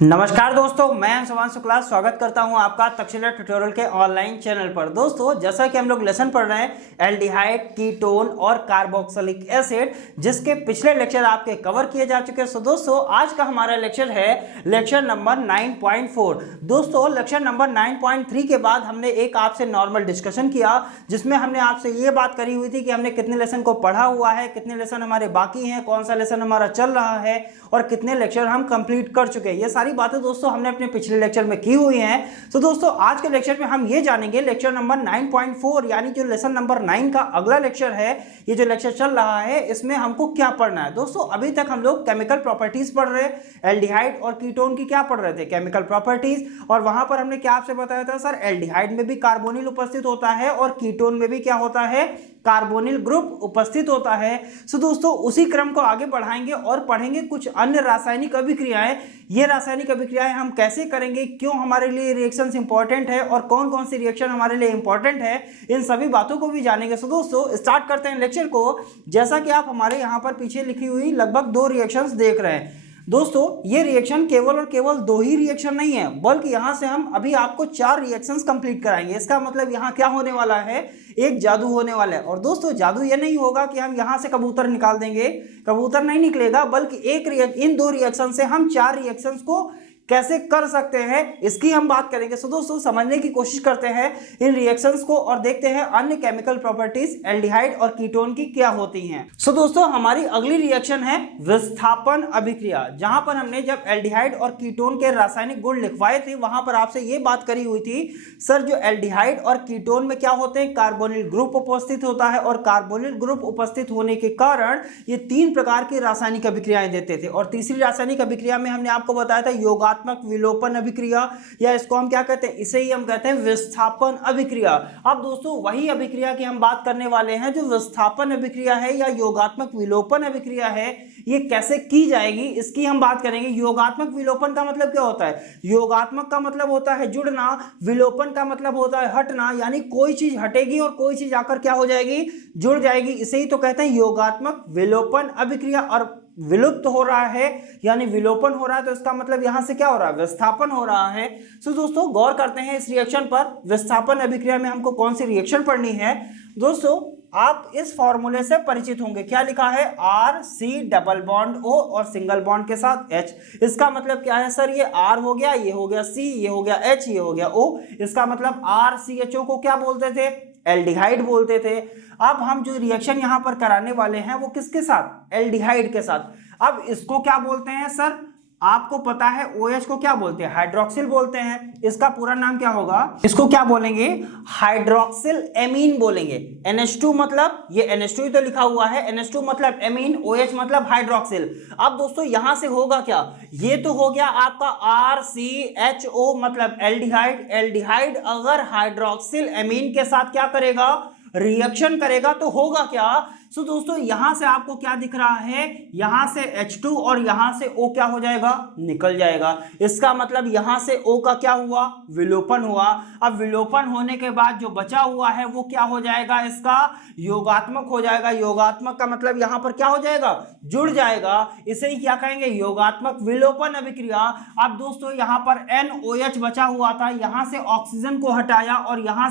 नमस्कार दोस्तों, मैं सुभाष शुक्ला स्वागत करता हूं आपका तक्षशिला ट्यूटोरियल के ऑनलाइन चैनल पर। दोस्तों, जैसा कि हम लोग लेसन पढ़ रहे हैं एल्डिहाइड, कीटोन और कार्बोक्सिलिक एसिड, जिसके पिछले लेक्चर आपके कवर किए जा चुके हैं। सो दोस्तों, आज का हमारा लेक्चर है लेक्चर नंबर 9.4। दोस्तों, लेक्चर नंबर 9.3 के बाद हमने एक आपसे नॉर्मल डिस्कशन किया, जिसमें हमने आपसे ये बात करी हुई थी कि हमने कितने लेसन को पढ़ा हुआ है, कितने लेसन हमारे बाकी हैं, कौन सा लेसन हमारा चल रहा है और कितने लेक्चर हम कंप्लीट कर चुके हैं। ये सारी बातें दोस्तों हमने अपने पिछले लेक्चर में की हुई हैं। तो दोस्तों, आज के लेक्चर में हम ये जानेंगे लेक्चर नंबर 9.4 यानी जो लेसन नंबर 9 का अगला लेक्चर है, ये जो लेक्चर चल रहा है इसमें हमको क्या पढ़ना है। दोस्तों, अभी तक हम लोग केमिकल प्रॉपर्टीज पढ़ रहे हैं, एल्डिहाइड और कीटोन की क्या पढ़ रहे थे, केमिकल प्रॉपर्टीज। और वहां पर हमने क्या आपसे बताया था, सर एल्डिहाइड में भी कार्बोनिल उपस्थित होता है और कीटोन में भी क्या होता है, कार्बोनिल ग्रुप उपस्थित होता है। सो दोस्तों, उसी क्रम को आगे बढ़ाएंगे और पढ़ेंगे कुछ अन्य रासायनिक अभिक्रियाएं। ये रासायनिक अभिक्रियाएं हम कैसे करेंगे, क्यों हमारे लिए रिएक्शंस इंपॉर्टेंट है और कौन कौन सी रिएक्शन हमारे लिए इंपॉर्टेंट है, इन सभी बातों को भी जानेंगे। सो दोस्तों, स्टार्ट करते हैं लेक्चर को। जैसा कि आप हमारे यहाँ पर पीछे लिखी हुई लगभग 2 रिएक्शंस देख रहे हैं। दोस्तों, ये रिएक्शन केवल और केवल 2 ही रिएक्शन नहीं है, बल्कि यहां से हम अभी आपको 4 रिएक्शंस कंप्लीट कराएंगे। इसका मतलब यहां क्या होने वाला है, एक जादू होने वाला है। और दोस्तों, जादू ये नहीं होगा कि हम यहां से कबूतर निकाल देंगे, कबूतर नहीं निकलेगा, बल्कि इन 2 रिएक्शन से हम 4 रिएक्शंस को कैसे कर सकते हैं इसकी हम बात करेंगे। सो दोस्तों, समझने की कोशिश करते हैं इन रिएक्शंस को और देखते हैं अन्य केमिकल प्रॉपर्टीज एल्डिहाइड और कीटोन की क्या होती हैं। सो दोस्तों, हमारी अगली रिएक्शन है विस्थापन अभिक्रिया, जहां पर हमने जब एल्डिहाइड और कीटोन के रासायनिक गुण लिखवाए थे, वहां पर आपसे ये बात करी हुई थी, सर जो एल्डिहाइड और कीटोन में क्या होते हैं, कार्बोनिल ग्रुप उपस्थित होता है और कार्बोनिल ग्रुप उपस्थित होने के कारण ये 3 प्रकार की रासायनिक अभिक्रियाएं देते थे। और तीसरी रासायनिक अभिक्रिया में हमने आपको बताया था योगात्मक विलोपन अभिक्रिया, या इसको हम क्या कहते हैं, इसे ही हम कहते हैं विस्थापन अभिक्रिया। अब दोस्तों, वही अभिक्रिया की हम बात करने वाले हैं जो विस्थापन अभिक्रिया है या योगात्मक विलोपन अभिक्रिया है। ये कैसे की जाएगी इसकी हम बात करेंगे। योगात्मक विलोपन का मतलब क्या होता है, योगात्मक का मतलब होता है जुड़ना, विलोपन का मतलब होता है हटना, यानी कोई चीज हटेगी और कोई चीज आकर क्या हो जाएगी, जुड़ जाएगी। इसे ही तो कहते हैं योगात्मक विलोपन अभिक्रिया। और विलुप्त हो रहा है यानी विलोपन हो रहा है, तो इसका मतलब यहां से क्या हो रहा है, विस्थापन हो रहा है। सो दोस्तों, गौर करते हैं इस रिएक्शन पर। विस्थापन अभिक्रिया में हमको कौन सी रिएक्शन पढ़नी है। दोस्तों, आप इस फॉर्मूले से परिचित होंगे, क्या लिखा है, RC डबल बॉन्ड O और सिंगल बॉन्ड के साथ H। इसका मतलब क्या है सर, ये R हो गया, ये हो गया C, ये हो गया H, ये हो गया O। इसका मतलब RCHO को क्या बोलते थे, एल्डिहाइड बोलते थे। अब हम जो रिएक्शन यहां पर कराने वाले हैं वो किसके साथ, एल्डिहाइड के साथ। अब इसको क्या बोलते हैं सर, आपको पता है OH को क्या बोलते हैं, हाइड्रोक्सिल बोलते हैं। इसका पूरा नाम क्या होगा, इसको क्या बोलेंगे, हाइड्रोक्सिल एमीन बोलेंगे। NH2 मतलब ये NH2 ही तो लिखा हुआ है, NH2 मतलब एमीन, OH मतलब हाइड्रोक्सिल। अब दोस्तों, यहां से होगा क्या, ये तो हो गया आपका RCHO मतलब एल्डिहाइड। एल्डिहाइड अगर हाइड्रोक्सिल एमीन के साथ क्या करेगा, रिएक्शन करेगा, तो होगा क्या। सो दोस्तों, यहां से आपको क्या दिख रहा है, यहां से H2 और यहां से O क्या हो जाएगा, निकल जाएगा। इसका मतलब यहां से O का क्या हुआ, विलोपन हुआ। अब विलोपन होने के बाद जो बचा हुआ है वो क्या हो जाएगा, इसका योगात्मक हो जाएगा। योगात्मक का मतलब यहां पर क्या हो जाएगा, जुड़ जाएगा। इसे ही क्या कहेंगे, योगात्मक विलोपन अभिक्रिया। अब दोस्तों, यहां पर NOH बचा हुआ था, यहां से ऑक्सीजन को हटाया और यहां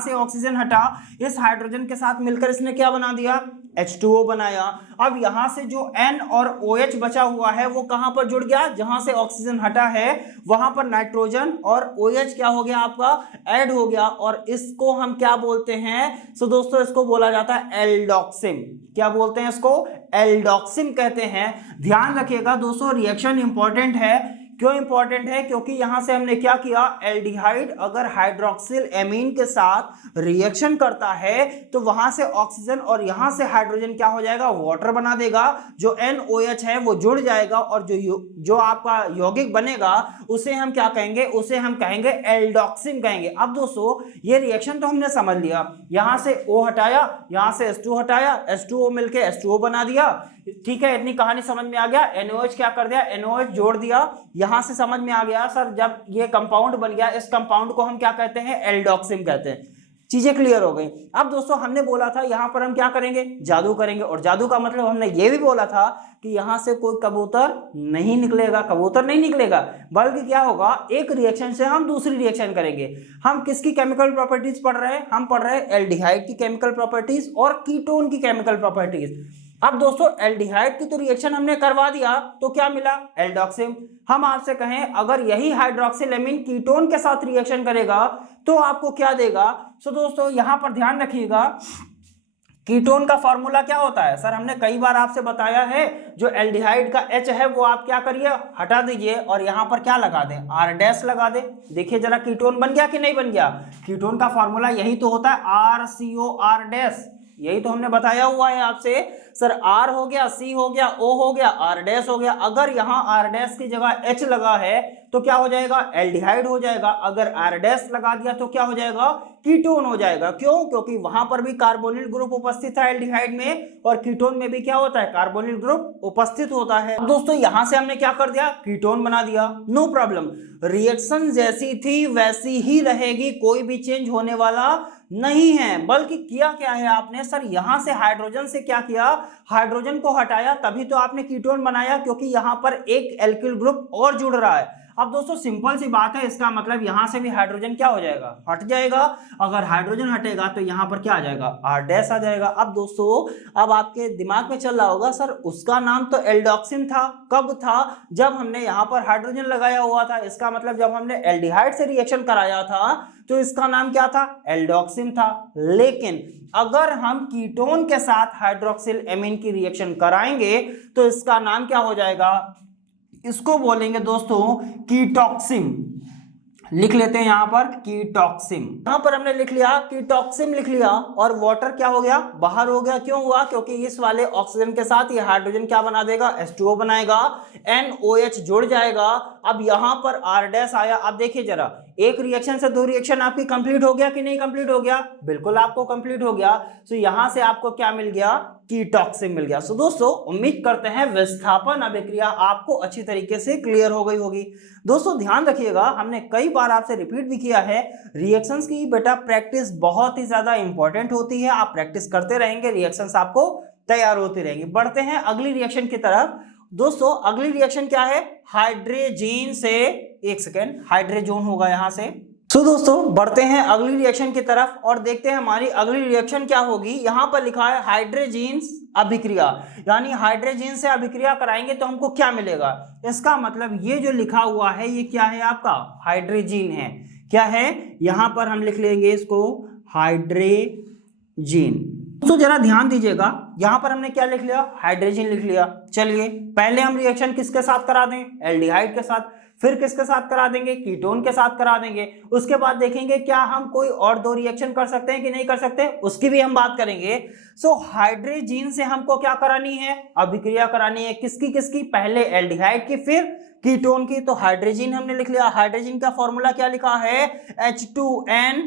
से ऑक्सीजन हटा, इस हाइड्रोजन के साथ मिलकर इसने क्या बना दिया, H2O बनाया। अब यहां से जो N और OH बचा हुआ है वो कहां पर जुड़ गया, जहां से ऑक्सीजन हटा है वहां पर नाइट्रोजन और OH क्या हो गया, आपका ऐड हो गया। और इसको हम क्या बोलते हैं, सो दोस्तों, इसको बोला जाता है एल्डोक्सिम। क्या बोलते हैं इसको, एल्डोक्सिम कहते हैं। ध्यान रखिएगा दोस्तों, रिएक्शन इंपॉर्टेंट है। क्यों इंपॉर्टेंट है, क्योंकि यहां से हमने क्या किया, एल्डिहाइड अगर हाइड्रोक्सिल एमीन के साथ रिएक्शन करता है तो वहां से ऑक्सीजन और यहां से हाइड्रोजन क्या हो जाएगा, वाटर बना देगा। जो NOH है वो जुड़ जाएगा और जो आपका यौगिक बनेगा उसे हम क्या कहेंगे, उसे हम कहेंगे एल्डोक्सिम कहेंगे। अब दोस्तों, ये रिएक्शन तो हमने समझ लिया, यहां से O हटाया, यहां से H2 हटाया, H2O मिलके H2O बना दिया। ठीक है, इतनी कहानी समझ में आ गया। NOH क्या कर दिया, NOH जोड़ दिया। यहां से समझ में आ गया सर, जब ये कंपाउंड बन गया, इस कंपाउंड को हम क्या कहते हैं, एल्डोक्सिम कहते हैं। चीजें क्लियर हो गई। अब दोस्तों हमने बोला था यहाँ पर हम क्या करेंगे, जादू करेंगे, और जादू का मतलब हमने ये भी बोला था कि यहाँ से कोई कबूतर नहीं निकलेगा, कबूतर नहीं निकलेगा, बल्कि क्या होगा, एक रिएक्शन से हम दूसरी रिएक्शन करेंगे। हम किसकी केमिकल प्रॉपर्टीज पढ़ रहे हैं, हम पढ़ रहे हैं एल्डिहाइड की केमिकल प्रॉपर्टीज और कीटोन की केमिकल प्रॉपर्टीज। अब दोस्तों एल्डिहाइड की तो रिएक्शन हमने करवा दिया, तो क्या मिला, एल्डोक्सिम। हम आपसे कहें अगर यही हाइड्रोक्सिलेमिन कीटोन के साथ रिएक्शन करेगा तो आपको क्या देगा। सो दोस्तों यहां पर ध्यान रखिएगा, कीटोन का फॉर्मूला क्या होता है, सर हमने कई बार आपसे बताया है, जो एल्डिहाइड का H है वो आप क्या करिए, हटा दीजिए और यहां पर क्या लगा दें, R डैश लगा दे। देखिए जरा कीटोन बन गया कि नहीं बन गया। कीटोन का फॉर्मूला यही तो होता है, RCOR डैश, यही तो हमने बताया हुआ है आपसे। सर R हो गया, C हो गया, O हो गया, R डैश हो गया। अगर यहाँ R डैश की जगह H लगा है तो क्या हो जाएगा, एल्डिहाइड हो जाएगा। अगर R डैश लगा दिया तो क्या हो जाएगा, कीटोन हो जाएगा। क्यों, क्योंकि वहां पर भी कार्बोनिल ग्रुप उपस्थित है एल्डिहाइड में, और कीटोन में भी क्या होता है, कार्बोनिल ग्रुप उपस्थित होता है। अब दोस्तों यहां से हमने क्या कर दिया, कीटोन बना दिया, नो प्रॉब्लम। रिएक्शन जैसी थी वैसी ही रहेगी, कोई भी चेंज होने वाला नहीं है। बल्कि किया क्या है आपने, सर यहां से हाइड्रोजन से क्या किया, हाइड्रोजन को हटाया, तभी तो आपने कीटोन बनाया, क्योंकि यहां पर एक एल्किल ग्रुप और जुड़ रहा है। अब दोस्तों सिंपल सी बात है, इसका मतलब यहां से भी हाइड्रोजन क्या हो जाएगा, हट जाएगा। अगर हाइड्रोजन हटेगा तो यहां पर क्या आ जाएगा, R डैश आ जाएगा। अब दोस्तों अब आपके दिमाग में चल रहा होगा, सर उसका नाम तो एल्डोक्सिन था, कब था, जब हमने यहां पर हाइड्रोजन लगाया हुआ था। इसका मतलब जब हमने एल्डिहाइड से रिएक्शन कराया था तो इसका नाम क्या था, एल्डोक्सिन था। लेकिन अगर हम कीटोन के साथ हाइड्रोक्सिल एमीन की रिएक्शन कराएंगे तो इसका नाम क्या हो जाएगा, इसको बोलेंगे दोस्तों कीटोक्सिम। लिख लेते हैं यहां पर कीटोक्सिम, यहां पर हमने लिख लिया कीटोक्सिम लिख लिया, और वाटर क्या हो गया, बाहर हो गया। क्यों हुआ, क्योंकि इस वाले ऑक्सीजन के साथ ये हाइड्रोजन क्या बना देगा, H2O बनाएगा, NOH जुड़ जाएगा। अब यहां पर R डैश आया। अब देखिए जरा, एक रिएक्शन से दो रिएक्शन आपकी कंप्लीट हो गया कि नहीं कंप्लीट हो गया, बिल्कुल आपको कंप्लीट हो गया। तो यहां से आपको क्या मिल गया, कीटोक्सिम मिल गया। सो दोस्तों उम्मीद करते हैं विस्थापन अभिक्रिया आपको अच्छी तरीके से क्लियर हो गई होगी। दोस्तों ध्यान रखिएगा, हमने कई बार आपसे रिपीट भी किया है, रिएक्शंस की बेटा प्रैक्टिस बहुत ही ज्यादा इंपॉर्टेंट होती है। आप प्रैक्टिस करते रहेंगे, रिएक्शंस आपको तैयार होती रहेंगी। बढ़ते हैं अगली रिएक्शन की तरफ। दोस्तों अगली रिएक्शन क्या है, हाइड्रोजन से, एक सेकेंड, हाइड्रोजन होगा यहां से। तो दोस्तों बढ़ते हैं अगली रिएक्शन की तरफ और देखते हैं हमारी अगली रिएक्शन क्या होगी। यहां पर लिखा है हाइड्रोजन अभिक्रिया, यानी हाइड्रोजन से अभिक्रिया कराएंगे तो हमको क्या मिलेगा। इसका मतलब ये जो लिखा हुआ है ये क्या है, आपका हाइड्रोजन है। क्या है, यहां पर हम लिख लेंगे इसको हाइड्रोजन। तो जरा ध्यान दीजिएगा, यहां पर हमने क्या लिख लिया, हाइड्रोजन लिख लिया। चलिए पहले हम रिएक्शन किसके साथ करा दें, एल्डिहाइड के साथ, फिर किसके साथ करा देंगे, कीटोन के साथ करा देंगे। उसके बाद देखेंगे क्या हम कोई और दो रिएक्शन कर सकते हैं कि नहीं कर सकते, उसकी भी हम बात करेंगे। सो हाइड्रोजन से हमको क्या करानी है, अभिक्रिया करानी है। किसकी किसकी, पहले एल्डिहाइड की फिर कीटोन की। तो हाइड्रोजन हमने लिख लिया, हाइड्रोजन का फॉर्मूला क्या लिखा है, H2N,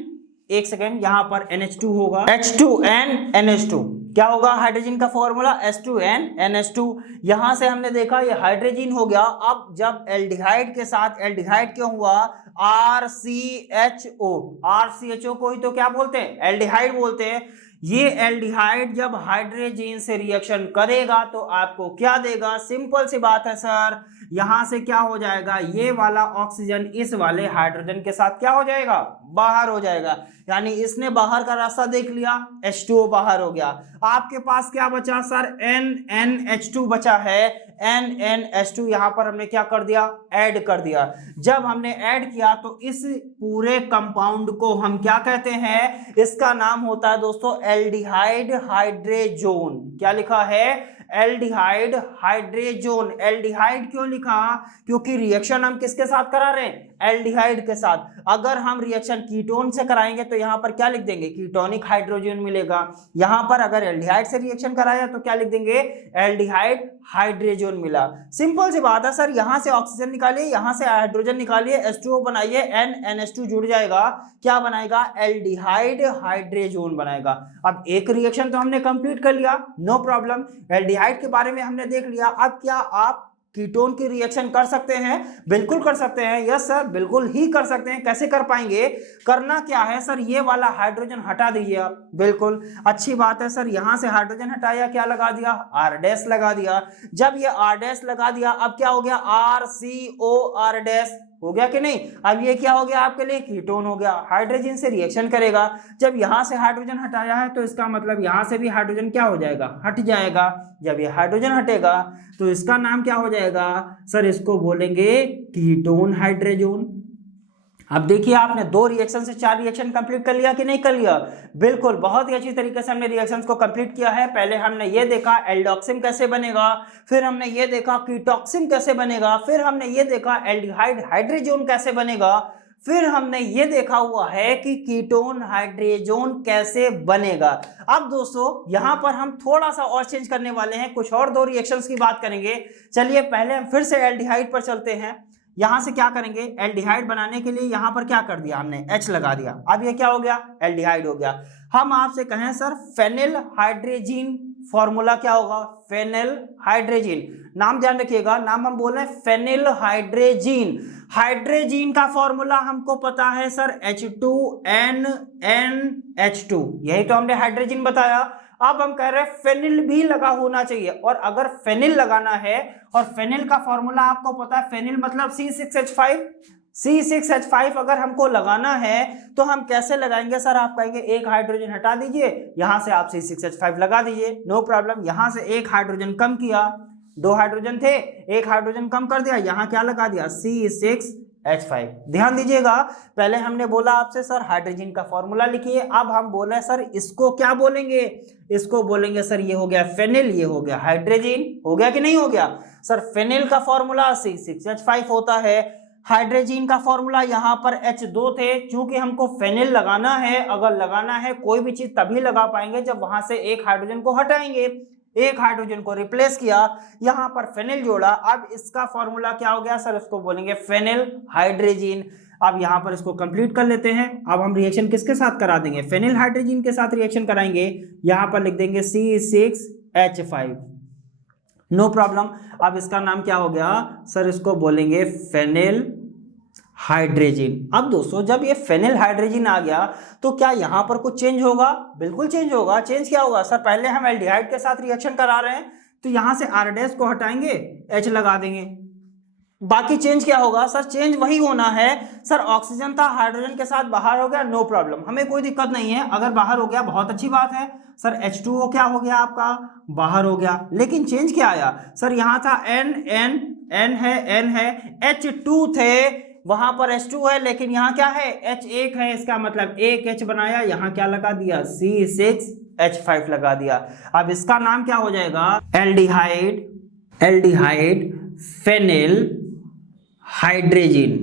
एक सेकेंड, यहां पर NH2 होगा, H2N NH2। क्या होगा हाइड्रोजन का फॉर्मूला, H2N NH2। यहां से हमने देखा ये हाइड्रोजन हो गया। अब जब एल्डिहाइड के साथ, एल्डिहाइड क्यों हुआ, RCHO, RCHO को ही तो क्या बोलते हैं, एल्डिहाइड बोलते हैं। ये एल्डिहाइड जब हाइड्रोजन से रिएक्शन करेगा तो आपको क्या देगा, सिंपल सी बात है सर, यहां से क्या हो जाएगा, ये वाला ऑक्सीजन इस वाले हाइड्रोजन के साथ क्या हो जाएगा, बाहर हो जाएगा। यानी इसने बाहर का रास्ता देख लिया, H2O बाहर हो गया। आपके पास क्या बचा सर, NNH2 बचा है। NNH2 यहां पर हमने क्या कर दिया, ऐड कर दिया। जब हमने ऐड किया तो इस पूरे कंपाउंड को हम क्या कहते हैं, इसका नाम होता है दोस्तों एल्डिहाइड हाइड्रोजन। क्या लिखा है, एल्डिहाइड हाइड्रोजन। एल्डिहाइड क्यों लिखा, क्योंकि रिएक्शन हम किसके साथ करा रहे हैं, एल्डिहाइड के साथ। अगर हम रिएक्शन कीटोन से कराएंगे तो यहां पर क्या लिख देंगे, कीटोनिक हाइड्रोजन मिलेगा। यहां पर अगर एल्डिहाइड से रिएक्शन कराया तो क्या लिख देंगे, एल्डिहाइड हाइड्रोजन मिला। सिंपल सी बात है सर, यहां से ऑक्सीजन निकालिए, यहां से हाइड्रोजन निकालिए, H2O बनाइए, NNH2 जुड़ जाएगा, क्या बनाएगा, एल्डिहाइड हाइड्रोजन बनाएगा। अब एक रिएक्शन तो हमने कंप्लीट कर लिया, नो प्रॉब्लम, एल्डिहाइड के बारे में हमने देख लिया। अब क्या आप कीटोन की रिएक्शन कर सकते हैं? बिल्कुल कर सकते हैं। यस सर, बिल्कुल ही कर सकते हैं। कैसे कर पाएंगे? करना क्या है सर, ये वाला हाइड्रोजन हटा दीजिए आप। बिल्कुल अच्छी बात है सर, यहां से हाइड्रोजन हटाया, क्या लगा दिया? आर डैश लगा दिया। जब ये आर डैश लगा दिया, अब क्या हो गया? R C O R dash हो गया कि नहीं? अब ये क्या हो गया आपके लिए? कीटोन हो गया, हाइड्रोजन से रिएक्शन करेगा। जब यहां से हाइड्रोजन हटाया है तो इसका मतलब यहां से भी हाइड्रोजन क्या हो जाएगा? हट जाएगा। जब ये हाइड्रोजन हटेगा तो इसका नाम क्या हो जाएगा सर? इसको बोलेंगे कीटोन हाइड्रोजन। अब देखिए, आपने 2 रिएक्शन से 4 रिएक्शन कंप्लीट कर लिया कि नहीं कर लिया? बिल्कुल, बहुत ही अच्छी तरीके से हमने रिएक्शंस को कंप्लीट किया है। पहले हमने ये देखा एल्डोक्सिन कैसे बनेगा, फिर हमने ये देखा कीटोक्सिन कैसे बनेगा, फिर हमने ये देखा एल्डिहाइड हाइड्रोजन कैसे बनेगा, फिर हमने ये देखा हुआ है कि कीटोन हाइड्रोजन कैसे बनेगा। अब दोस्तों यहां पर हम थोड़ा सा और चेंज करने वाले हैं, कुछ और 2 रिएक्शंस की बात करेंगे। चलिए पहले हम फिर से एल्डिहाइड पर चलते हैं। यहां से क्या करेंगे? एल्डिहाइड बनाने के लिए यहां पर क्या कर दिया हमने? H लगा दिया। अब ये क्या हो गया? एल्डिहाइड हो गया। हम आपसे कहें सर फेनिल हाइड्रोजीन फॉर्मूला क्या होगा? फेनिल हाइड्रोजीन, नाम ध्यान रखिएगा, नाम हम बोल रहे हैं फेनिल हाइड्रोजीन। हाइड्रोजीन का फॉर्मूला हमको पता है सर H2NNH2, यही तो हमने हाइड्रोजीन बताया। अब हम कह रहे हैं फेनिल भी लगा होना चाहिए, और अगर फेनिल लगाना है और फेनिल का फॉर्मूला आपको पता है, फेनिल मतलब C6H5, C6H5 अगर हमको लगाना है तो हम कैसे लगाएंगे सर? आप कहेंगे एक हाइड्रोजन हटा दीजिए, यहां से आप C6H5 लगा दीजिए, नो प्रॉब्लम। यहां से एक हाइड्रोजन कम किया, 2 हाइड्रोजन थे, एक हाइड्रोजन कम कर दिया, यहां क्या लगा दिया? C6H5। ध्यान दीजिएगा, पहले हमने बोला आपसे सर हाइड्रोजन का फॉर्मूला लिखिए, अब हम बोले सर इसको क्या बोलेंगे? इसको बोलेंगे सर ये हो गया फेनिल, ये हो गया हाइड्रोजन। हो गया कि नहीं हो गया सर? फेनिल का फॉर्मूला C6H5 होता है, हाइड्रोजन का फॉर्मूला यहाँ पर H2 थे। चूंकि हमको फेनिल लगाना है, अगर लगाना है कोई भी चीज तभी लगा पाएंगे जब वहां से एक हाइड्रोजन को हटाएंगे, एक हाइड्रोजन को रिप्लेस किया, यहां पर फेनिल जोड़ा। अब इसका फॉर्मूला क्या हो गया सर? इसको बोलेंगे फेनिल हाइड्रोजन। अब यहां पर इसको कंप्लीट कर लेते हैं। अब हम रिएक्शन किसके साथ करा देंगे? फेनिल हाइड्रोजन के साथ रिएक्शन कराएंगे। यहां पर लिख देंगे C6H5, नो प्रॉब्लम। अब इसका नाम क्या हो गया सर? इसको बोलेंगे फेनिल हाइड्रोजन। अब दोस्तों जब ये फेनिल हाइड्रोजन आ गया तो क्या यहां पर कुछ चेंज होगा? बिल्कुल चेंज होगा। चेंज क्या होगा सर? पहले हम एल्डिहाइड के साथ रिएक्शन करा रहे हैं तो यहां से आर डैश को हटाएंगे, H लगा देंगे। बाकी चेंज क्या होगा सर? चेंज वही होना है सर, ऑक्सीजन था हाइड्रोजन के साथ बाहर हो गया, नो प्रॉब्लम, हमें कोई दिक्कत नहीं है। अगर बाहर हो गया बहुत अच्छी बात है सर। H2O क्या हो गया आपका? बाहर हो गया। लेकिन चेंज क्या आया सर? यहां था N है, H2 थे, वहां पर H2 है, लेकिन यहाँ क्या है? H1 है, इसका मतलब एक H बनाया, यहाँ क्या लगा दिया? C6H5 लगा दिया। अब इसका नाम क्या हो जाएगा? Aldehyde phenyl hydrogen.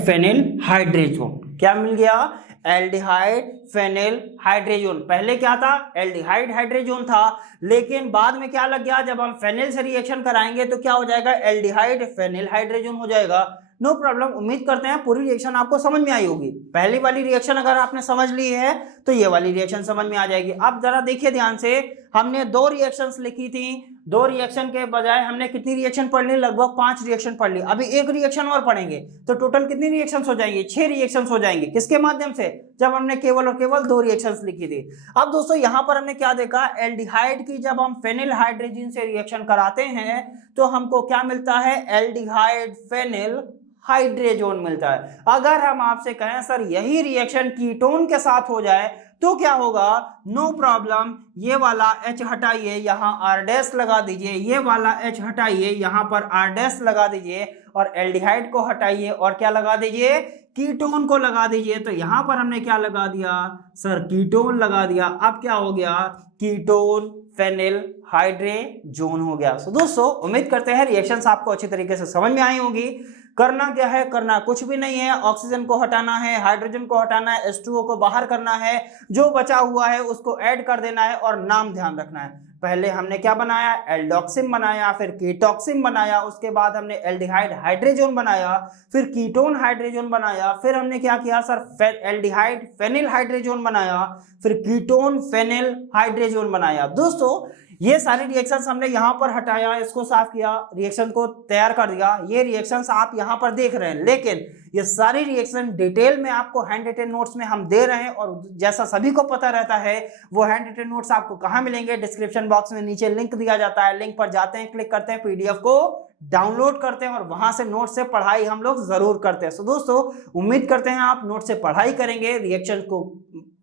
Phenyl hydrogen क्या मिल गया? Aldehyde phenyl hydrogen. पहले क्या था? एल्डिहाइड हाइड्रोजन था, लेकिन बाद में क्या लग गया? जब हम फेनिल से रिएक्शन कराएंगे तो क्या हो जाएगा? एल्डिहाइड फेनिल हाइड्रोजन हो जाएगा। No problem. उम्मीद करते हैं पूरी रिएक्शन आपको समझ में आई होगी। पहली वाली रिएक्शन अगर आपने समझ ली है तो ये वाली रिएक्शन समझ में आ जाएगी। अब जरा देखिए ध्यान से, हमने 2 रिएक्शंस लिखी थी, 2 रिएक्शन के बजाय हमने कितनी रिएक्शन पढ़ ली? लगभग 5 रिएक्शन पढ़ ली। अभी एक रिएक्शन और पढ़ेंगे तो टोटल कितनी रिएक्शंस हो जाएंगी? 6 रिएक्शंस हो जाएंगे। किसके माध्यम से? जब हमने केवल और केवल 2 रिएक्शंस लिखी थी। अब दोस्तों यहां पर हमने क्या देखा? एल्डिहाइड की जब हम फेनिल हाइड्रोजन से रिएक्शन कराते हैं तो हमको क्या मिलता है? एल्डिहाइड फेनिल हाइड्रोजन मिलता है। अगर हम आपसे कहें सर यही रिएक्शन कीटोन के साथ हो जाए तो क्या होगा? नो प्रॉब्लम, ये वाला H हटाइए, यहाँ R डैश लगा दीजिए, ये वाला H हटाइए, यहाँ पर R डैश लगा दीजिए, और एल्डिहाइड को हटाइए और क्या लगा दीजिए? कीटोन को लगा दीजिए। तो यहां पर हमने क्या लगा दिया सर? कीटोन लगा दिया। अब क्या हो गया? कीटोन फेनिल हाइड्रोजन हो गया। तो दोस्तों उम्मीद करते हैं रिएक्शंस आपको अच्छी तरीके से समझ में आई होंगी। करना क्या है? करना कुछ भी नहीं है, ऑक्सीजन को हटाना है, हाइड्रोजन को हटाना है, H2O को बाहर करना है, जो बचा हुआ है उसको ऐड कर देना है, और नाम ध्यान रखना है। पहले हमने क्या बनाया? एल्डोक्सिन बनाया, फिर कीटोक्सिन बनाया, उसके बाद हमने एल्डिहाइड हाइड्रोजन बनाया, फिर कीटोन हाइड्रोजन बनाया, फिर हमने क्या किया सर? एल्डिहाइड फेनिल हाइड्रोजन बनाया, फिर कीटोन फेनिल हाइड्रोजन बनाया। दोस्तों ये सारी रिएक्शंस हमने यहाँ पर हटाया, इसको साफ किया, रिएक्शन को तैयार कर दिया। ये रिएक्शंस आप यहाँ पर देख रहे हैं, लेकिन ये सारी रिएक्शन डिटेल में आपको हैंड रिटन नोट्स में हम दे रहे हैं। और जैसा सभी को पता रहता है, वो हैंड रिटन नोट्स आपको कहाँ मिलेंगे? डिस्क्रिप्शन बॉक्स में नीचे लिंक दिया जाता है, लिंक पर जाते हैं, क्लिक करते हैं, पीडीएफ को डाउनलोड करते हैं और वहां से नोट से पढ़ाई हम लोग जरूर करते हैं। सो दोस्तों, उम्मीद करते हैं आप नोट से पढ़ाई करेंगे, रिएक्शन को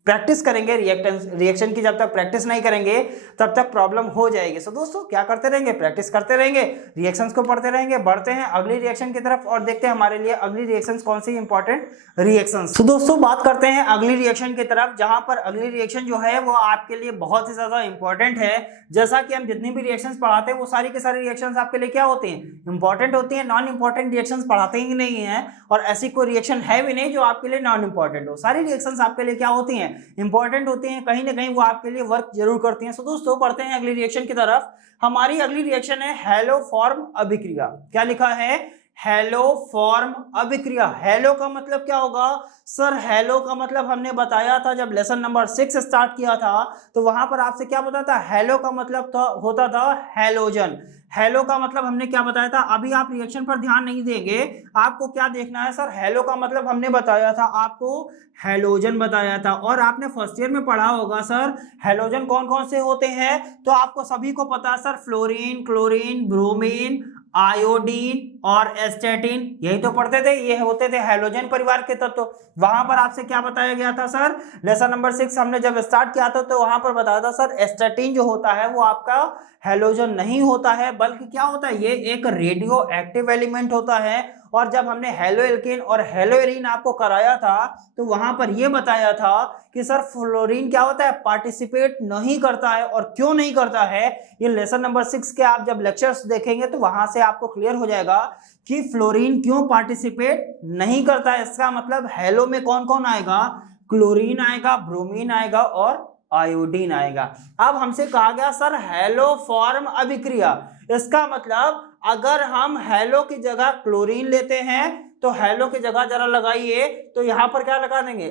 प्रैक्टिस करेंगे। रिएक्शन की जब तक प्रैक्टिस नहीं करेंगे तब तक प्रॉब्लम हो जाएगी। सो दोस्तों, क्या करते रहेंगे? प्रैक्टिस करते रहेंगे, रिएक्शंस को पढ़ते रहेंगे। बढ़ते हैं अगली रिएक्शन की तरफ और देखते हैं हमारे लिए अगली रिएक्शंस कौन सी इंपॉर्टेंट रिएक्शंस। तो दोस्तों, बात करते हैं अगली रिएक्शन की तरफ, जहां पर अगली रिएक्शन जो है वो आपके लिए बहुत ही ज्यादा इंपॉर्टेंट है। जैसा कि हम जितनी भी रिएक्शंस पढ़ाते हैं वो सारी की सारी रिएक्शंस आपके लिए क्या होती हैं? इंपॉर्टेंट होती है। नॉन इंपॉर्टेंट रिएक्शंस पढ़ाते ही नहीं है, और ऐसी कोई रिएक्शन है भी नहीं जो आपके लिए नॉन इंपॉर्टेंट हो। सारी रिएक्शंस आपके लिए क्या होती हैं? इंपॉर्टेंट होती हैं, कहीं ना कहीं वो आपके लिए वर्क जरूर करती हैं। सो दोस्तों, बढ़ते हैं अगली रिएक्शन की तरफ। हमारी अगली रिएक्शन है हैलोफॉर्म अभिक्रिया। क्या लिखा है? हैलोफॉर्म अभिक्रिया। हैलो का मतलब क्या होगा सर? हैलो का मतलब हमने बताया था जब लेसन नंबर 6 स्टार्ट किया था, तो वहां पर आपसे क्या बताया था? हैलो का मतलब होता था हैलोजन। हैलो का मतलब हमने क्या बताया था? अभी आप रिएक्शन पर ध्यान नहीं देंगे, आपको क्या देखना है सर? हैलो का मतलब हमने बताया था आपको हैलोजन बताया था, और आपने फर्स्ट ईयर में पढ़ा होगा सर हैलोजन कौन कौन से होते हैं। तो आपको सभी को पता है sir, fluorine, chlorine, bromine, iodine और एस्टेटिन, यही तो पढ़ते थे। ये होते थे हैलोजन परिवार के तत्व। वहां पर आपसे क्या बताया गया था सर? लेसन नंबर 6 हमने जब स्टार्ट किया था तो वहां पर बताया था सर, एस्टेटिन जो होता है वो आपका हैलोजन नहीं होता है, बल्कि क्या होता है? ये एक रेडियो एक्टिव एलिमेंट होता है। और जब हमने हेलो एल्केन और हेलो एरीन आपको कराया था, तो वहां पर यह बताया था कि सर फ्लोरीन क्या होता है? पार्टिसिपेट नहीं करता है। और क्यों नहीं करता है, ये लेसन नंबर 6 के आप जब लेक्चर्स देखेंगे तो वहां से आपको क्लियर हो जाएगा कि फ्लोरीन क्यों पार्टिसिपेट नहीं करता है। इसका मतलब हेलो में कौन कौन आएगा? क्लोरीन आएगा, ब्रोमीन आएगा और आयोडीन आएगा। अब हमसे कहा गया सर हैलोफॉर्म अभिक्रिया, इसका मतलब अगर हम हैलो की जगह क्लोरीन लेते हैं तो हैलो की जगह जरा लगाइए, तो यहां पर क्या लगा देंगे?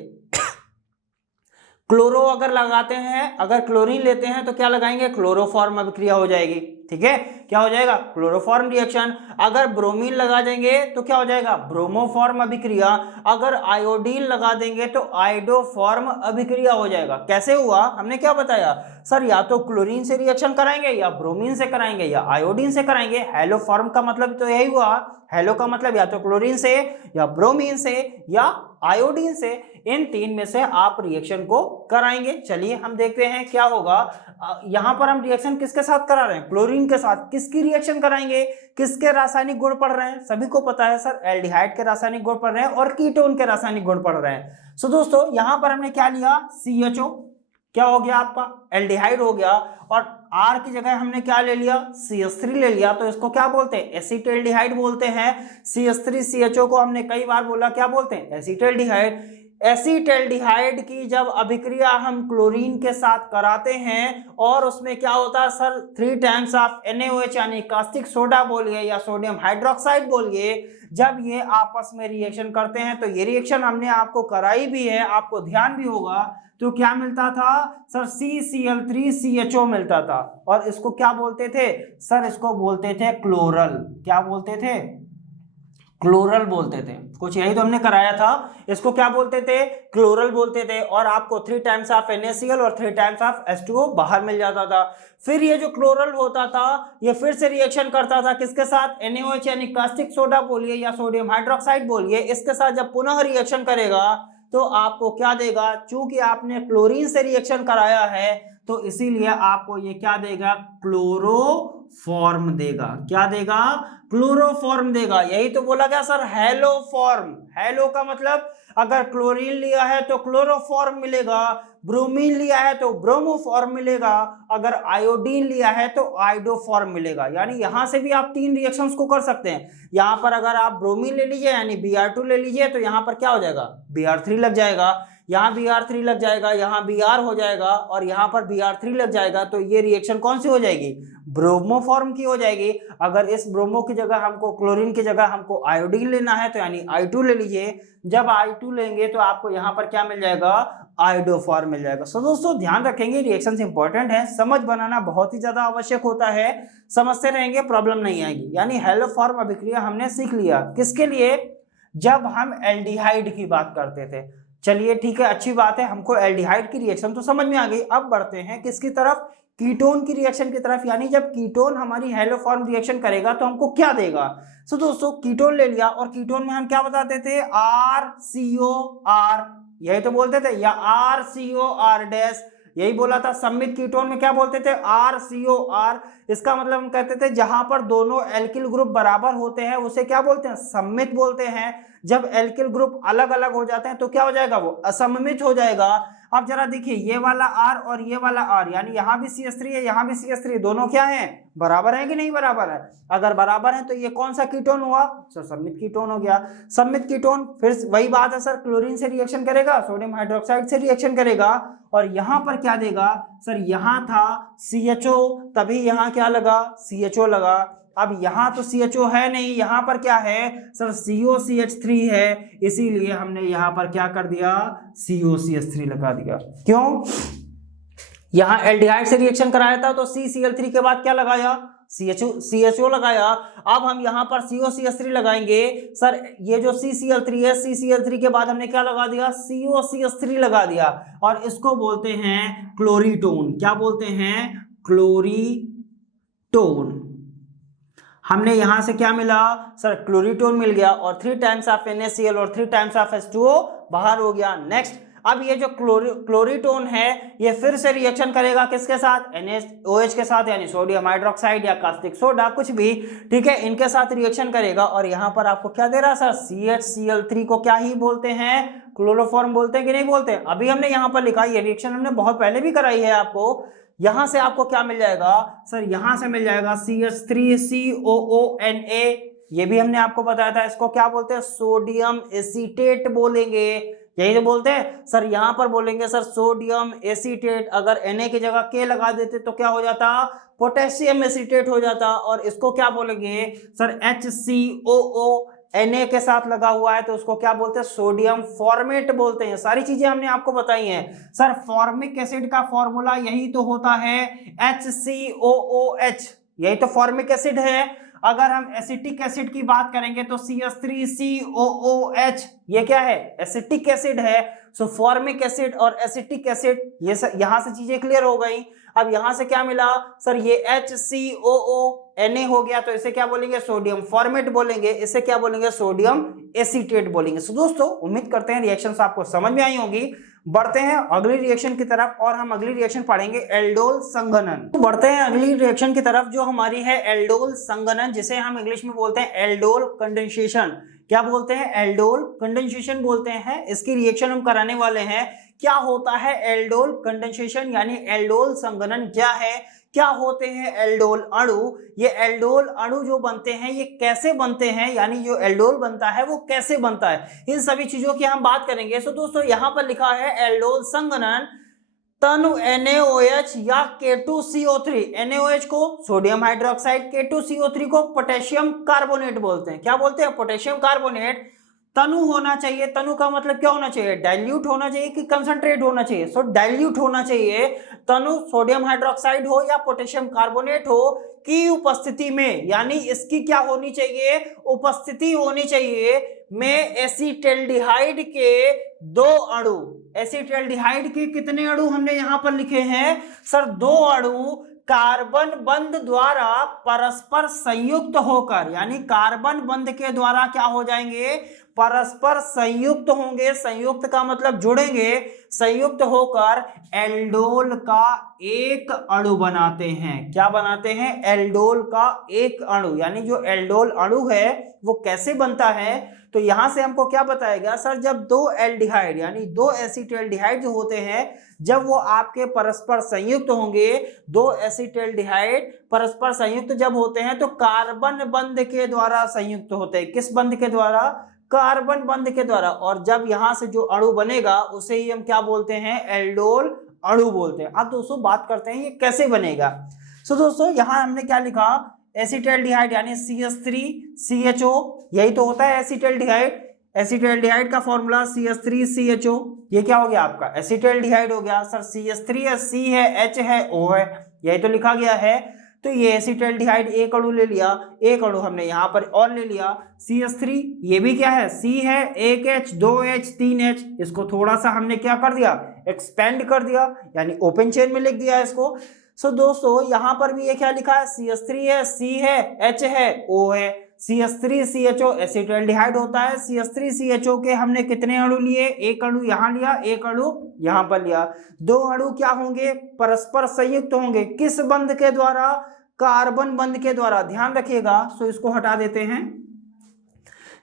क्लोरो अगर लगाते हैं, अगर क्लोरीन लेते हैं तो क्या लगाएंगे? क्लोरोफॉर्म अभिक्रिया हो जाएगी। ठीक है, क्या हो जाएगा? Chloroform reaction. अगर ब्रोमीन लगा देंगे तो क्या हो जाएगा? ब्रोमोफॉर्म अभिक्रिया। अगर आयोडीन लगा देंगे तो आयोडोफॉर्म अभिक्रिया हो जाएगा। कैसे हुआ? हमने क्या बताया सर, या तो क्लोरीन से रिएक्शन कराएंगे, या ब्रोमीन से कराएंगे, या आयोडीन से कराएंगे। हैलोफॉर्म का मतलब तो यही हुआ। हैलो का मतलब या तो क्लोरीन से, या ब्रोमीन से, या आयोडीन से। इन तीन में से आप रिएक्शन को कराएंगे। चलिए हम देखते हैं क्या होगा। यहां पर हम रिएक्शन किसके साथ करा रहे हैं? क्लोरीन के साथ। किसकी रिएक्शन कराएंगे? किसके रासायनिक गुण पढ़ रहे हैं? सभी को पता है सर, एल्डिहाइड के रासायनिक गुण पढ़ रहे हैं और कीटोन के रासायनिक गुण पढ़ रहे हैं। सो दोस्तों, यहां पर हमने क्या लिया? CHO। क्या हो गया आपका? एल्डिहाइड हो गया। और R की जगह हमने क्या ले लिया? CH3 ले लिया। तो इसको क्या बोलते हैं? एसीटल्डिहाइड बोलते हैं। CH3 CHO को हमने कई बार बोला, क्या बोलते हैं? एसीटल्डिहाइड। एसीटल्डिहाइड की जब अभिक्रिया हम क्लोरीन के साथ कराते हैं और उसमें क्या होता है सर? 3 टाइम्स ऑफ NaOH यानी कास्टिक सोडा बोलिए या सोडियम हाइड्रोक्साइड बोलिए, जब ये आपस में रिएक्शन करते हैं, तो ये रिएक्शन हमने आपको कराई भी है, आपको ध्यान भी होगा। तो क्या मिलता था सर? CCl3CHO मिलता था। और इसको क्या बोलते थे सर? इसको बोलते थे क्लोरल। क्या बोलते थे? क्लोरल बोलते थे। कुछ यही तो हमने कराया था। इसको क्या बोलते थे? क्लोरल बोलते थे। और आपको 3 टाइम्स ऑफ NaCl और 3 टाइम्स ऑफ H2O बाहर मिल जाता था। फिर ये जो क्लोरल होता था, ये फिर से रिएक्शन करता था किसके साथ? NaOH यानी कास्टिक सोडा बोलिए या सोडियम हाइड्रोक्साइड बोलिए, इसके साथ जब पुनः रिएक्शन करेगा तो आपको क्या देगा? चूंकि आपने क्लोरीन से रिएक्शन कराया है, तो इसीलिए आपको ये क्या देगा? क्लोरोफॉर्म देगा। क्या देगा? क्लोरोफॉर्म देगा। यही तो बोला गया सर, हैलोफॉर्म। हैलो का मतलब अगर क्लोरीन लिया है तो क्लोरोफॉर्म मिलेगा, ब्रोमीन लिया है तो ब्रोमोफॉर्म मिलेगा, अगर आयोडीन लिया है तो आयोडोफॉर्म मिलेगा। यानी यहां से भी आप 3 रिएक्शंस को कर सकते हैं। यहां पर अगर आप ब्रोमीन ले लीजिए यानी Br2 ले लीजिए, तो यहां पर क्या हो जाएगा? Br3 लग जाएगा। यहाँ Br3 लग जाएगा, यहाँ Br हो जाएगा, और यहाँ पर Br3 लग जाएगा। तो ये रिएक्शन कौन सी हो जाएगी? ब्रोमोफॉर्म की हो जाएगी। अगर इस ब्रोमो की जगह हमको, क्लोरीन की जगह हमको आयोडीन लेना है, तो यानी I2 ले लीजिए। जब I2 लेंगे तो आपको यहाँ पर क्या मिल जाएगा? आयोडोफॉर मिल जाएगा। सो दोस्तों ध्यान रखेंगे, रिएक्शन इंपॉर्टेंट है, समझ बनाना बहुत ही ज्यादा आवश्यक होता है, समझते रहेंगे प्रॉब्लम नहीं आएगी। यानी हेलोफॉर्म अभिक्रिया हमने सीख लिया, किसके लिए, जब हम एल्डिहाइड की बात करते थे। चलिए ठीक है, अच्छी बात है, हमको एल्डिहाइड की रिएक्शन तो समझ में आ गई। अब बढ़ते हैं किसकी तरफ, कीटोन की रिएक्शन की तरफ। यानी जब कीटोन हमारी हेलोफॉर्म रिएक्शन करेगा तो हमको क्या देगा। सो दोस्तों कीटोन ले लिया, और कीटोन में हम क्या बताते थे, RCOR, यही तो बोलते थे, या RCOR डैश, यही बोला था। सम्मित कीटोन में क्या बोलते थे, RCOR। इसका मतलब हम कहते थे जहां पर दोनों एल्किल ग्रुप बराबर होते हैं उसे क्या बोलते हैं, सम्मित बोलते हैं। जब एल्किल ग्रुप अलग अलग हो जाते हैं तो क्या हो जाएगा, वो असममित हो जाएगा। अब जरा देखिए, ये वाला R और ये वाला R, यानी यहां भी CH3 है, यहां भी CH3, दोनों क्या है, बराबर है कि नहीं बराबर है। अगर बराबर है तो ये कौन सा कीटोन हुआ, सर सम्मित कीटोन हो गया। सम्मित कीटोन फिर वही बात है सर, क्लोरीन से रिएक्शन करेगा, सोडियम हाइड्रोक्साइड से रिएक्शन करेगा, और यहां पर क्या देगा सर, यहां था CHO, तभी यहां क्या लगा, CHO लगा। अब यहां तो CHO है नहीं, यहां पर क्या है सर, COCH3 है, इसीलिए हमने यहां पर क्या कर दिया, COCH3 लगा दिया। क्यों, यहां एल्डिहाइड से रिएक्शन कराया था तो CCl3 के बाद क्या लगाया, CHO लगाया। अब हम यहां पर COCH3 लगाएंगे सर, ये जो CCl3 है, CCl3 के बाद हमने क्या लगा दिया, COCH3 लगा दिया, और इसको बोलते हैं क्लोरीटोन। क्या बोलते हैं, क्लोरीटोन। हमने यहां से क्या मिला सर, क्लोरीटोन मिल गया, और 3 टाइम्स ऑफ NaCl और 3 टाइम्स ऑफ H2O बाहर हो गया। नेक्स्ट, अब ये जो क्लोरीटोन है ये फिर से रिएक्शन करेगा किसके साथ, NaOH के साथ, यानी सोडियम हाइड्रोक्साइड या कास्टिक सोडा, कुछ भी ठीक है, इनके साथ रिएक्शन करेगा। और यहां पर आपको क्या दे रहा है सर, CHCl3 को क्या ही बोलते हैं, क्लोरोफॉर्म बोलते हैं कि नहीं बोलते। अभी हमने यहां पर लिखा, ये रिएक्शन हमने बहुत पहले भी कराई है आपको। यहां से आपको क्या मिल जाएगा सर, यहां से मिल जाएगा CH3COONA, ये भी हमने आपको बताया था, इसको क्या बोलते हैं, सोडियम एसीटेट बोलेंगे, यही तो बोलते हैं सर। यहां पर बोलेंगे सर सोडियम एसीटेट, अगर Na की जगह K लगा देते तो क्या हो जाता, पोटेशियम एसीटेट हो जाता। और इसको क्या बोलेंगे सर, HCOO, Na के साथ लगा हुआ है तो उसको क्या बोलते हैं, सोडियम फॉर्मेट बोलते हैं। सारी चीजें हमने आपको बताई हैं सर। फॉर्मिक एसिड का फॉर्मूला यही तो होता है HCOOH, यही तो फॉर्मिक एसिड है। अगर हम एसिटिक एसिड की बात करेंगे तो CH3COOH, ये क्या है, एसिटिक एसिड है। सो फॉर्मिक एसिड और एसिटिक एसिड, ये यहां से चीजें क्लियर हो गई। अब यहां से क्या मिला सर, ये HCOONA हो गया, तो इसे क्या बोलेंगे, सोडियम फॉर्मेट बोलेंगे, इसे क्या बोलेंगे, सोडियम एसीटेट बोलेंगे। सो दोस्तों उम्मीद करते हैं रिएक्शंस आपको समझ में आई होंगी। बढ़ते हैं अगली रिएक्शन की तरफ, और हम अगली रिएक्शन पढ़ेंगे एल्डोल संघनन। तो बढ़ते हैं अगली रिएक्शन की तरफ जो हमारी है एल्डोल संघनन, जिसे हम इंग्लिश में बोलते हैं एल्डोल कंडेंसेशन। क्या बोलते हैं, एल्डोल कंडेंसेशन बोलते हैं। इसकी रिएक्शन हम कराने वाले हैं। क्या होता है एल्डोल कंडेंसेशन, यानी एल्डोल संघनन क्या है, क्या होते हैं एल्डोल अणु, ये एल्डोल अणु जो बनते हैं ये कैसे बनते हैं, यानी जो एल्डोल बनता है वो कैसे बनता है, इन सभी चीजों की हम बात करेंगे। सो दोस्तों यहां पर लिखा है एल्डोल संघनन तनु NaOH या K2CO3, NaOH को सोडियम हाइड्रोक्साइड, K2CO3 को पोटेशियम कार्बोनेट बोलते हैं। क्या बोलते हैं, पोटेशियम कार्बोनेट। तनु होना चाहिए, तनु का मतलब क्या होना चाहिए, डाइल्यूट होना चाहिए कि कंसंट्रेट होना चाहिए, सो डाइल्यूट होना चाहिए। तनु सोडियम हाइड्रोक्साइड हो या पोटेशियम कार्बोनेट हो की उपस्थिति में, यानी इसकी क्या होनी चाहिए, उपस्थिति होनी चाहिए में एसिटल्डिहाइड के 2 अणु। एसिटल्डिहाइड के कितने अणु हमने यहां पर लिखे हैं सर, 2 अणु कार्बन बंध द्वारा परस्पर संयुक्त होकर, यानी कार्बन बंध के द्वारा क्या हो जाएंगे, परस्पर संयुक्त होंगे। संयुक्त का मतलब जुड़ेंगे, संयुक्त होकर एल्डोल का एक अणु बनाते हैं। क्या बनाते हैं, एल्डोल का एक अणु। यानी जो एल्डोल अणु है वो कैसे बनता है, तो यहां से हमको क्या बताएगा सर, जब 2 एल्डिहाइड यानी 2 एसिटल्डिहाइड जो होते हैं, जब वो आपके परस्पर संयुक्त होंगे, 2 एसिटल्डिहाइड परस्पर संयुक्त जब होते हैं तो कार्बन बंध के द्वारा संयुक्त होते हैं। किस बंध के द्वारा, कार्बन बंध के द्वारा। और जब यहां से जो अणु बनेगा उसे ही हम क्या बोलते हैं, एल्डोल अणु बोलते हैं। अब दोस्तों बात करते हैं ये कैसे बनेगा। सो दोस्तों यहां हमने क्या लिखा, एसिटल्डिहाइड यानी CH3CHO, यही तो होता है एसिटल्डिहाइड। एसिटाल्डिहाइड का फॉर्मूला CH3CHO, ये क्या हो गया आपका एसिटाल्डिहाइड हो गया। सर CH3 है, C है, H है, O है, यही तो लिखा गया है। तो ये एसिटाल्डिहाइड एक अणु ले लिया, एक अणु हमने यहाँ पर और ले लिया CH3, ये भी क्या है C है, 1H 2H 3H, इसको थोड़ा सा हमने क्या कर दिया एक्सपेंड कर दिया, यानी ओपन चेन में लिख दिया इसको। सो दोस्तों यहाँ पर भी ये क्या लिखा है CH3 है, C है, H है, O है, CH3CHO एसिटाल्डिहाइड होता है। CH3CHO के हमने कितने अणु लिए, एक अणु यहाँ लिया, एक अणु यहाँ पर लिया। दो अणु क्या होंगे परस्पर संयुक्त होंगे, किस बंध के द्वारा, कार्बन बंध के द्वारा, ध्यान रखिएगा। सो इसको हटा देते हैं।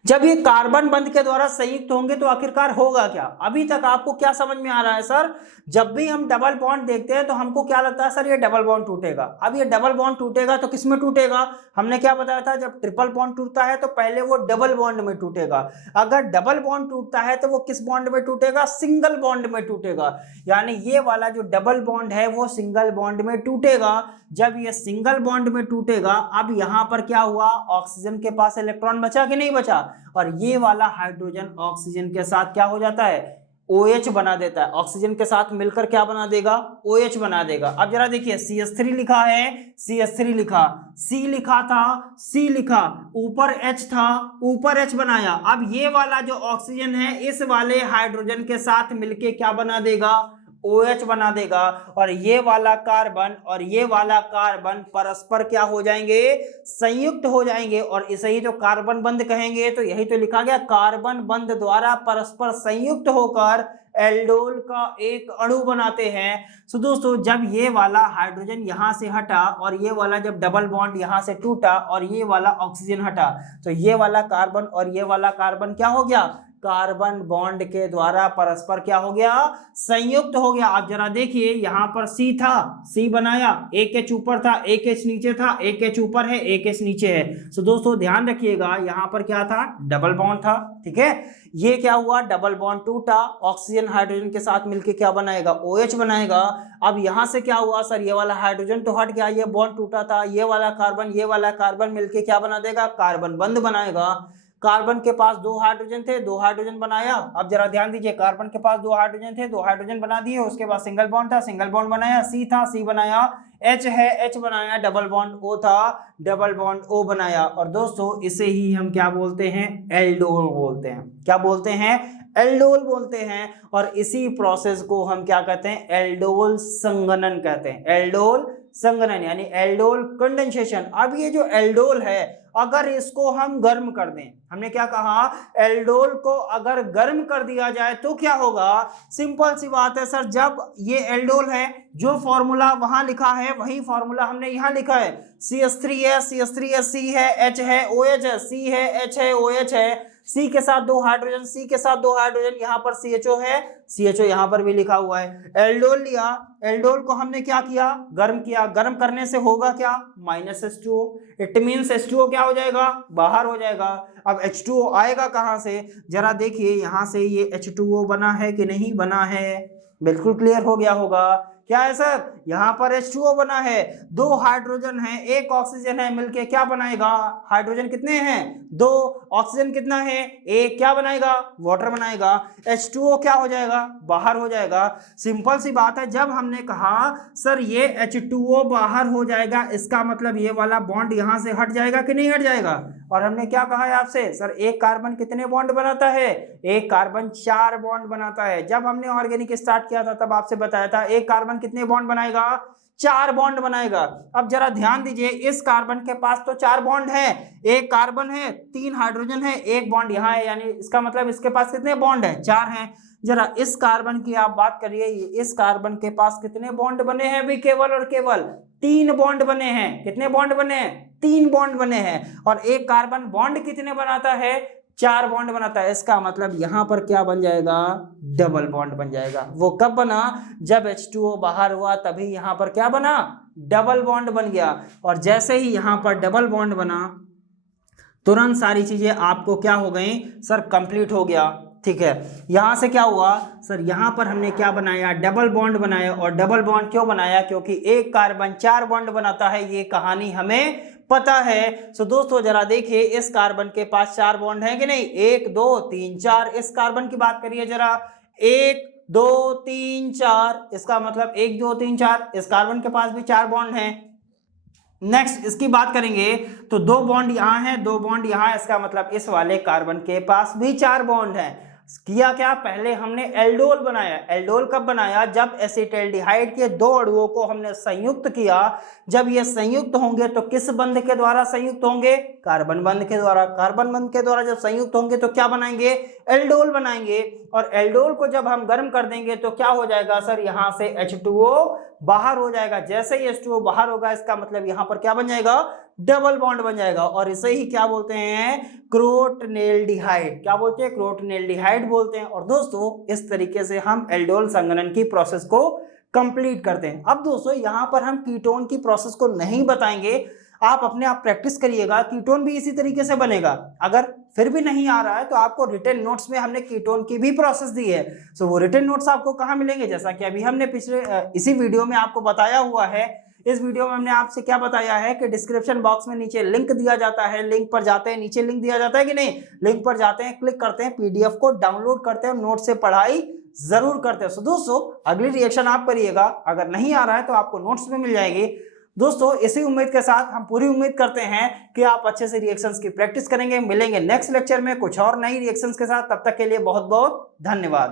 जब ये कार्बन बंध के द्वारा संयुक्त होंगे तो आखिरकार होगा क्या, अभी तक आपको क्या समझ में आ रहा है सर, जब भी हम डबल बॉन्ड देखते हैं तो हमको क्या लगता है सर ये डबल बॉन्ड टूटेगा। अब ये डबल बॉन्ड टूटेगा तो किस में टूटेगा, हमने क्या बताया था, जब ट्रिपल बॉन्ड टूटता है तो पहले वो डबल बॉन्ड में टूटेगा। अगर डबल बॉन्ड टूटता है तो वो किस बॉन्ड में टूटेगा, सिंगल बॉन्ड में टूटेगा, यानी ये वाला जो डबल बॉन्ड है वो सिंगल बॉन्ड में टूटेगा। जब ये सिंगल बॉन्ड में टूटेगा, अब यहां पर क्या हुआ, ऑक्सीजन के पास इलेक्ट्रॉन बचा कि नहीं बचा, और ये वाला हाइड्रोजन ऑक्सीजन के साथ क्या हो जाता है OH बना देता है, ऑक्सीजन के साथ मिलकर क्या बना देगा OH बना देगा। अब जरा देखिए CH3 लिखा है, CH3 लिखा, C लिखा था, C लिखा, ऊपर H था, ऊपर H बनाया। अब ये वाला जो ऑक्सीजन है इस वाले हाइड्रोजन के साथ मिलके क्या बना देगा OH बना देगा, और ये वाला कार्बन और ये वाला कार्बन परस्पर क्या हो जाएंगे, संयुक्त हो जाएंगे, और इसे ही तो कार्बन बंध कहेंगे। तो यही तो लिखा गया, कार्बन बंध द्वारा परस्पर संयुक्त होकर एल्डोल का एक अणु बनाते हैं। सो दोस्तों जब ये वाला हाइड्रोजन यहां से हटा और ये वाला जब डबल बॉन्ड यहां से टूटा और ये वाला ऑक्सीजन हटा, तो ये वाला कार्बन और ये वाला कार्बन क्या हो गया, कार्बन बॉन्ड के द्वारा परस्पर क्या हो गया, संयुक्त हो गया। आप जरा देखिए यहाँ पर C था, C बनाया, एक H ऊपर था, एक H नीचे था, एक H ऊपर है, एक H नीचे है। सो दोस्तों ध्यान रखिएगा यहाँ पर क्या था, डबल बॉन्ड था, ठीक है। ये क्या हुआ, डबल बॉन्ड टूटा, ऑक्सीजन हाइड्रोजन के साथ मिलके क्या बनाएगा OH बनाएगा। अब यहाँ से क्या हुआ सर, ये वाला हाइड्रोजन तो हट गया, ये बॉन्ड टूटा था, ये वाला कार्बन मिलके क्या बना देगा, कार्बन बंध बनाएगा। कार्बन के पास दो हाइड्रोजन थे, दो हाइड्रोजन बनाया। अब जरा ध्यान दीजिए, कार्बन के पास दो हाइड्रोजन थे, दो हाइड्रोजन बना दिए, उसके बाद सिंगल बॉन्ड था, सिंगल बॉन्ड बनाया, C था, C बनाया, H है, H बनाया, डबल बॉन्ड O था, डबल बॉन्ड O बनाया। और दोस्तों इसे ही हम क्या बोलते हैं, एल्डोल बोलते हैं। क्या बोलते हैं, एल्डोल बोलते हैं। और इसी प्रोसेस को हम क्या कहते हैं, एल्डोल संघनन कहते हैं। एल्डोल संघनन यानी एल्डोल कंडेंसेशन। अब ये जो एल्डोल है अगर इसको हम गर्म कर दें, हमने क्या कहा, एल्डोल को अगर गर्म कर दिया जाए तो क्या होगा, सिंपल सी बात है सर, जब ये एल्डोल है जो फॉर्मूला वहां लिखा है वही फॉर्मूला हमने यहां लिखा है, CH3 है, CH3 है, C है, H है, OH है, C है, H है, OH है, C के साथ दो हाइड्रोजन, C के साथ दो हाइड्रोजन, यहाँ पर CHO है, CHO यहाँ पर भी लिखा हुआ है। एल्डोल लिया, एल्डोल को हमने क्या किया, गर्म किया। गर्म करने से होगा क्या, -H2O। इट मीन्स H2O क्या हो जाएगा, बाहर हो जाएगा। अब H2O आएगा कहाँ से, जरा देखिए यहाँ से ये H2O बना है कि नहीं बना है, बिल्कुल क्लियर हो गया होगा। क्या है सर, यहाँ पर H2O बना है, दो हाइड्रोजन है, एक ऑक्सीजन है, मिलके क्या बनाएगा, हाइड्रोजन कितने हैं, दो, ऑक्सीजन कितना है, एक, क्या बनाएगा, वाटर बनाएगा। H2O क्या हो जाएगा, बाहर हो जाएगा। सिंपल सी बात है, जब हमने कहा सर ये H2O बाहर हो जाएगा, इसका मतलब ये वाला बॉन्ड यहाँ से हट जाएगा कि नहीं हट जाएगा। और हमने क्या कहा है आपसे, सर एक कार्बन कितने बॉन्ड बनाता है, एक कार्बन 4 बॉन्ड बनाता है। जब हमने ऑर्गेनिक स्टार्ट किया था तब आपसे बताया था एक कार्बन कितने बॉन्ड बनाएगा, 4 बॉन्ड बनाएगा। अब जरा ध्यान दीजिए, इस कार्बन के पास तो 4 बॉन्ड है, एक कार्बन है, 3 हाइड्रोजन है, एक बॉन्ड यहाँ है, यानी इसका मतलब इसके पास कितने बॉन्ड है, 4 हैं। जरा इस कार्बन की आप बात करिए, इस कार्बन के पास कितने बॉन्ड बने हैं, अभी केवल और केवल 3 बॉन्ड बने हैं। कितने बॉन्ड बने हैं, 3 बॉन्ड बने हैं। और एक कार्बन बॉन्ड कितने बनाता है, 4 बॉन्ड बनाता है। इसका मतलब यहां पर क्या बन जाएगा, डबल बॉन्ड बन जाएगा। वो कब बना, जब H2O बाहर हुआ तभी यहां पर क्या बना, डबल बॉन्ड बन गया। और जैसे ही यहां पर डबल बॉन्ड बना तुरंत सारी चीजें आपको क्या हो गई सर, कंप्लीट हो गया। ठीक है, यहां से क्या हुआ सर, यहां पर हमने क्या बनाया, डबल बॉन्ड बनाया। और डबल बॉन्ड क्यों बनाया, क्योंकि एक कार्बन 4 बॉन्ड बनाता है। ये कहानी हमें पता है। तो दोस्तों जरा देखिए इस कार्बन के पास 4 बॉन्ड हैं कि नहीं, 1 2 3 4। इस कार्बन की बात करिए जरा, 1 2 3 4, इसका मतलब 1 2 3 4। इस कार्बन के पास भी 4 बॉन्ड हैं। नेक्स्ट इसकी बात करेंगे तो 2 बॉन्ड यहां है, 2 बॉन्ड यहां, इसका मतलब इस वाले कार्बन के पास भी 4 बॉन्ड हैं। किया क्या, पहले हमने एल्डोल बनाया। एल्डोल कब बनाया, जब एसिटाल्डिहाइड के 2 अणुओं को हमने संयुक्त किया। जब ये संयुक्त होंगे तो किस बंध के द्वारा संयुक्त होंगे, कार्बन बंध के द्वारा। कार्बन बंध के द्वारा जब संयुक्त होंगे तो क्या बनाएंगे, एल्डोल बनाएंगे। और एल्डोल को जब हम गर्म कर देंगे तो क्या हो जाएगा सर, यहां से H2O बाहर हो जाएगा। जैसे ही H2O बाहर होगा इसका मतलब यहां पर क्या बन जाएगा, डबल बॉन्ड बन जाएगा। और इसे ही क्या बोलते हैं, क्रोटनेल्डिहाइड। क्या बोलते हैं, क्रोटनेल्डिहाइड बोलते हैं। और दोस्तों इस तरीके से हम एल्डोल संघनन की प्रोसेस को कंप्लीट करते हैं। अब दोस्तों यहां पर हम कीटोन की प्रोसेस को नहीं बताएंगे, आप अपने आप प्रैक्टिस करिएगा। कीटोन भी इसी तरीके से बनेगा। अगर फिर भी नहीं आ रहा है तो आपको रिटन नोट्स में हमने कीटोन की भी प्रोसेस दी है। सो वो रिटन नोट्स आपको कहां मिलेंगे, जैसा कि अभी हमने पिछले इसी वीडियो में आपको बताया हुआ है। इस वीडियो में हमने आपसे क्या बताया है कि डिस्क्रिप्शन बॉक्स में नीचे लिंक दिया जाता है, लिंक पर जाते हैं, नीचे लिंक दिया जाता है कि नहीं, लिंक पर जाते हैं, क्लिक करते हैं, पीडीएफ को डाउनलोड करते हैं, नोट से पढ़ाई जरूर करते हैं। सो दोस्तों अगली रिएक्शन आप करिएगा, अगर नहीं आ रहा है तो आपको नोट्स में मिल जाएगी। दोस्तों इसी उम्मीद के साथ हम पूरी उम्मीद करते हैं कि आप अच्छे से रिएक्शंस की प्रैक्टिस करेंगे। मिलेंगे नेक्स्ट लेक्चर में कुछ और नई रिएक्शंस के साथ, तब तक के लिए बहुत बहुत धन्यवाद।